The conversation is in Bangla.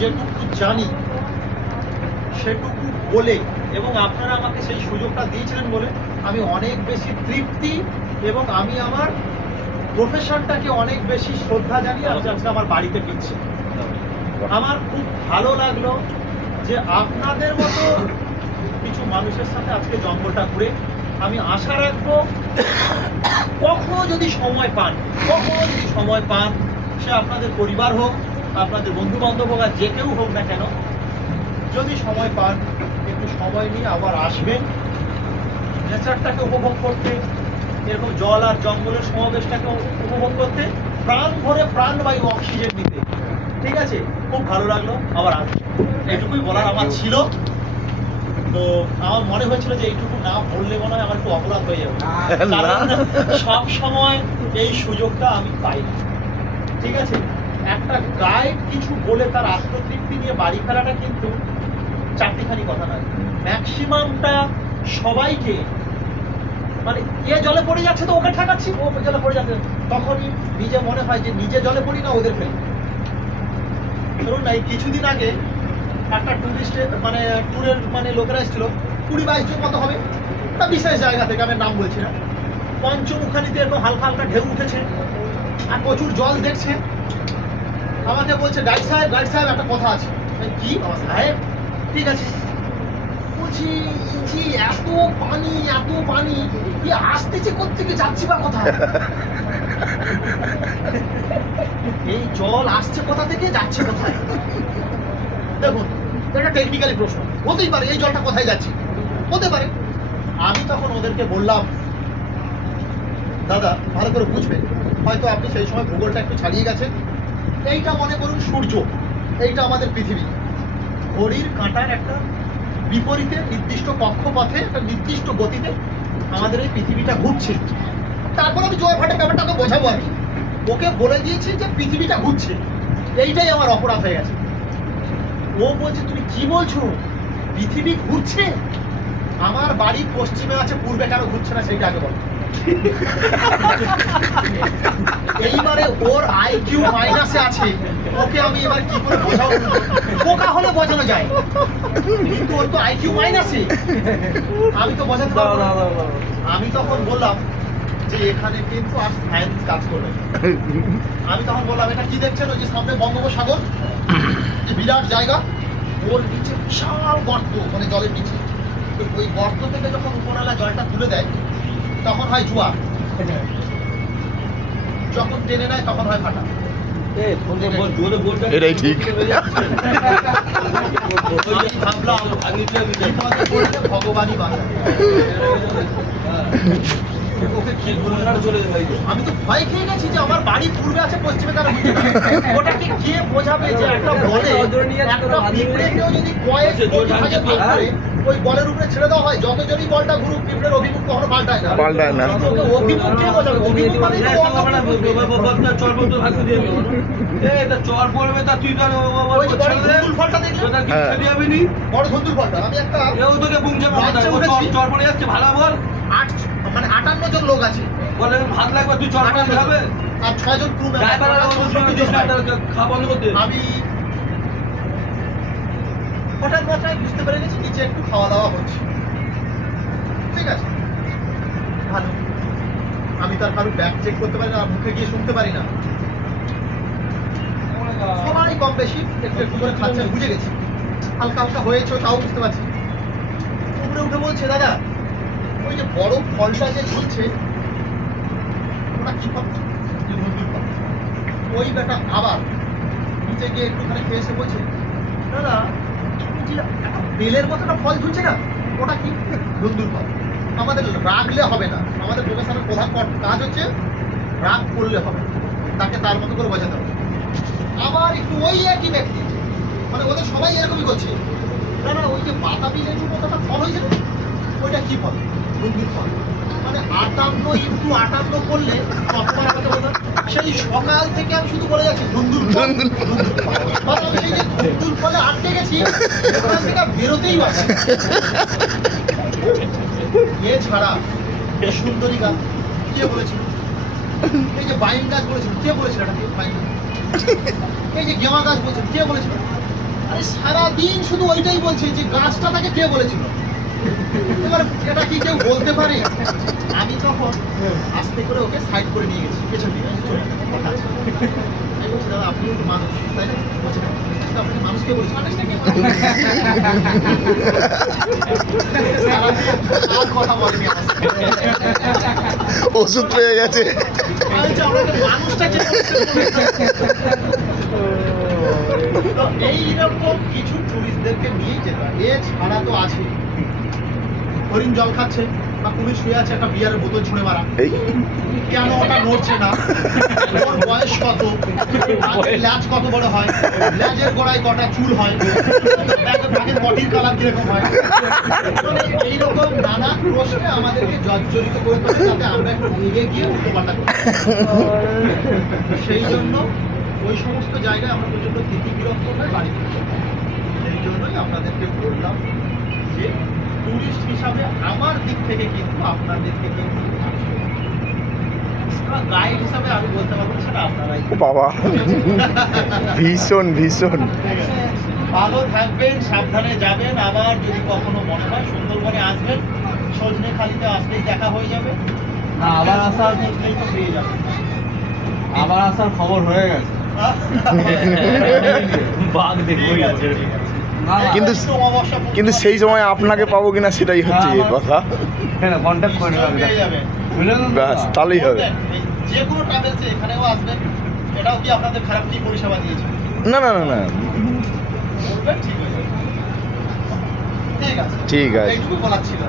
যেটুকু জানি সেটুকু বলে, এবং আপনারা আমাকে সেই সুযোগটা দিয়েছিলেন বলে আমি অনেক বেশি তৃপ্তি এবং আমি আমার প্রফেশনটাকে অনেক বেশি শ্রদ্ধা জানিয়ে আজকে আমার বাড়িতে ফিরছি। আমার খুব ভালো লাগলো যে আপনাদের মতো কিছু মানুষের সাথে আজকে জঙ্গলটা ঘুরে। আমি আশা রাখবো কখনো যদি সময় পান, সে আপনাদের পরিবার হোক, আপনাদের বন্ধু বান্ধব হোক, আর যে কেউ হোক না কেন, যদি সময় পান একটু সময় নিয়ে আবার আসবেন নেচারটাকে উপভোগ করতে, এরকম জল আর জঙ্গলের সমাবেশটাকে উপভোগ করতে, প্রাণ ভরে প্রাণবায়ু অক্সিজেন নিতে। ঠিক আছে, খুব ভালো লাগলো, আবার আসবে। এইটুকুই বলার আমার ছিল। তো আমার মনে হয়েছিল যে এইটুকু না বললে মনে হয় আমার একটু অপরাধ হয়ে যাবে, কারণ সব সময় এই সুযোগটা আমি পাই না। ঠিক আছে, একটা গাইড কিছু বলে তার আত্মতৃপ্তি নিয়ে বাড়ি ফেরাটা কিন্তু চারটিখানি কথা নয়। ম্যাক্সিমামটা সবাইকে মানে এ জলে পড়ে যাচ্ছে তো ওকে ঠেকাচ্ছি, ও জলে পড়ে যাচ্ছে, তখনই নিজে মনে হয় যে নিজে জলে পড়ি না ওদের ফেলি। ধরুন না, এই কিছুদিন আগে একটা টুরিস্টের মানে ট্যুরের মানে লোকেরা এসেছিল, 20-22 জন মতো হবে, একটা বিশেষ জায়গা থেকে, আমি নাম বলছি না। পঞ্চমুখানিতে এরকম হালকা হালকা ঢেউ উঠেছে আর প্রচুর জল দেখছে। আমাকে বলছে গাইড সাহেব একটা কথা আছে। কি বাবা সাহেব? ঠিক আছে। বলছি যে এত পানি কি আসতেছে কোত্থেকে, যাচ্ছি বা কোথায়? এই জল আসছে কোথা থেকে, যাচ্ছে কোথায়? দেখুন, এটা টেকনিক্যালি প্রশ্ন হতেই পারে, এই জলটা কোথায় যাচ্ছে, হতে পারে। আমি তখন ওদেরকে বললাম, দাদা ভালো করে বুঝবেন, হয়তো আপনি সেই সময় ভূগোলটা একটু ছাড়িয়ে গেছেন। এইটা মনে করুন সূর্য, এইটা আমাদের পৃথিবী। ঘড়ির কাঁটার একটা বিপরীতে নির্দিষ্ট কক্ষপথে একটা নির্দিষ্ট গতিতে আমাদের এই পৃথিবীটা ঘুরছে। তারপর আমি জয় ফাটের ব্যাপারটাকে বোঝাবো আর কি। ওকে বলে দিয়েছি যে পৃথিবীটা ঘুরছে, এইটাই আমার অপরাধ হয়ে গেছে। ও বলছে তুমি কি বলছো, পৃথিবী ঘুরছে? আমার বাড়ি পশ্চিমে আছে, পূর্বে কেন ঘুরছে না সেইটা আগে বলো। এইবারে ওর আইকিউ মাইনাসে আছে, ওকে আমি এবার কি করে বোঝাবো? বোকা হলে বোঝানো যায়, কিন্তু ওর তো আইকিউ মাইনাসে, আমি তো বোঝাতে পারবো না। আমি তখন বললাম যে এখানে কিন্তু আর সায়েন্স কাজ করবে। আমি তখন বললাম এটা কি দেখছেন, ওই যে সামনে বঙ্গোপসাগর, বিরাট জায়গা, ওর নিচে বিশাল গর্ত, মানে জলের নিচে। ওই গর্ত থেকে যখন উপরওয়ালা জলটা তুলে দেয় তখন হয় জোয়ার, যখন টেনে নেয় তখন হয় ফাটা। এটাই ঠিক। ভগবানই বাঁচায়। আমি তো ভয় খেয়ে গেছি যে আমার বাড়ি পূর্বে আছে পশ্চিমে তারা বুঝতে পারে। ওটাকে কে বোঝাবে যে একটা বলে একটা পিঁপড়েকেও যদি কয়েক কোটি ভাগে ভাগ করে ওই বলের উপরে ছেড়ে দেওয়া হয়, যতজনই বলটা ঘুরুক পিঁপড়ের অভিমুখ কখনো পাল্টায় না। ওকে অভিমুখ কে বোঝাবে? অভিমুখ মানে তো চর পড়বে তা তুই ওই যে বড় ধুন্দুল ফলটা দেখলে, বড় ধুন্দুল ফলটা, আমি একটা চর পড়ে যাচ্ছে ভালো বল। মানে 58 জন লোক আছে, বলে ভাত লাগবে, তুই চর পড়ে যাবে আর 6 জন ক্রু খাওয়া বন্ধ করতে। আমি হঠাৎ মাত্রায় বুঝতে পেরে গেছি নিচে একটু খাওয়া দাওয়া হচ্ছে। ঠিক আছে, ভালো। আমি তার কারো ব্যাগ চেক করতে পারি না, মুখে গিয়ে শুনতে পারি না। সবাই কম বেশি একটু একটু করে খাচ্ছে, বুঝে গেছি হালকা হালকা হয়েছে, তাও বুঝতে পারছি। উপরে উঠে বলছে দাদা ওই যে বড় ফলটা যে ঝুলছে ওটা কি ফল? ওই বেটা আবার নিচে গিয়ে একটুখানি খেয়ে এসে বলছে দাদা একটা বেলের মতো একটা ফল ঝুলছে না, ওটা কি? ধুন্দুল ফল। আমাদের রাগলে হবে না, আমাদের প্রফেশনের প্রধান কাজ হচ্ছে রাগ করলে হবে, তাকে তার মতো করে বোঝাতে হবে। আবার একটু ওই একই ব্যক্তি, মানে ওদের সবাই এরকমই করছে, না না ওই যে বাতাবি লেচুর মতো একটা ফল হয়েছে ওইটা কি ফল? ধুন্দুল ফল। মানে 58 × 58 করলে সেই সকাল থেকে আমি শুধু বলে যাচ্ছি ধুন্দুল ফল। মানে আমি সেই যে ধুন্দুল ফলে আটকে গেছি, সেখান থেকে বেরোতেই পারছি। এছাড়া সুন্দরী গাছ কে বলেছিল? এই যে বাইন গাছ বলেছিল কে বলেছিল? এটা বাইন। এই যে গেমা গাছ বলছেন কে বলেছিল? সারাদিন শুধু ওইটাই বলছে যে গাছটা তাকে কে বলেছিল। এবার এটা কি কেউ বলতে পারে? আমি তখন আস্তে করে ওকে সাইড করে নিয়ে গেছি পেছন দিকে, আমি চলে গেলাম, কথা আছে। আমি বলছি, দাদা আপনি তো মানুষ, তাই না? বলছে, "হ্যাঁ।" বলছি, আপনি মানুষকে বলছেন, মানুষটা কে বলেছে? সারাদিন আর কথা বলেনি আমার সাথে। ওষুধ পেয়ে গেছে। আমি বলছি, আপনাকে মানুষটা কে বলেছে? তো এইরকম কিছু টুরিস্টদেরকে নিয়েই যেতে হয়। এছাড়া তো আছে হরিণ জল খাচ্ছে বা কুমির শুয়ে আছে, একটা বিয়ারের বোতল ছুঁড়ে মারা, এই কেন ওটা নড়ছে না, ওর বয়স কত, নাকের ল্যাজ কত বড় হয়, ল্যাজের গোড়ায় কটা চুল হয়, নাকের বডির কালার কিরকম হয়, মানে এইরকম নানা প্রশ্নে আমাদেরকে জর্জরিত করে তোলে, যাতে আমরা একটু এগিয়ে গিয়ে উল্টোপাল্টা করি। সেই জন্য ওই সমস্ত জায়গায় আমরা প্রচন্ড তিতিবিরক্ত হয়ে বাড়ি ফিরতে হয়। সেই জন্যই আপনাদেরকে বললাম যে টুরিস্ট হিসাবে আমার দিক থেকে কিন্তু আপনাদেরকে কিন্তু গাইড হিসাবে আমি বলতে পারবো না, সেটা আপনারাই। ও বাবা, ভীষণ ভীষণ। ভালো থাকবেন, সাবধানে যাবেন। আবার যদি কখনো মনে হয় সুন্দরবনে আসবেন, সজনেখালিতে আসলেই দেখা হয়ে যাবে। না, আবার আসার দেখলেই তো পেয়ে যাবেন। আবার আসার খবর হয়ে গেছে। বাঘ দেখবই আছে। না, না, কিন্তু কিন্তু সেই সময় আপনাকে পাবো কিনা সেটাই হচ্ছে এই কথা। কন্ট্যাক্ট করে নিশ্চয়ই পেয়ে যাবেন। ব্যাস তাহলেই হবে। যে কোনো ট্রাভেলসে এখানেও আসবেন, এটাও কি আপনাদের খারাপ কি পরিষেবা দিয়েছে? না না না না, বলবেন, ঠিক হয়ে যাবে। ঠিক আছে, ঠিক আছে। এইটুকু বলার ছিল।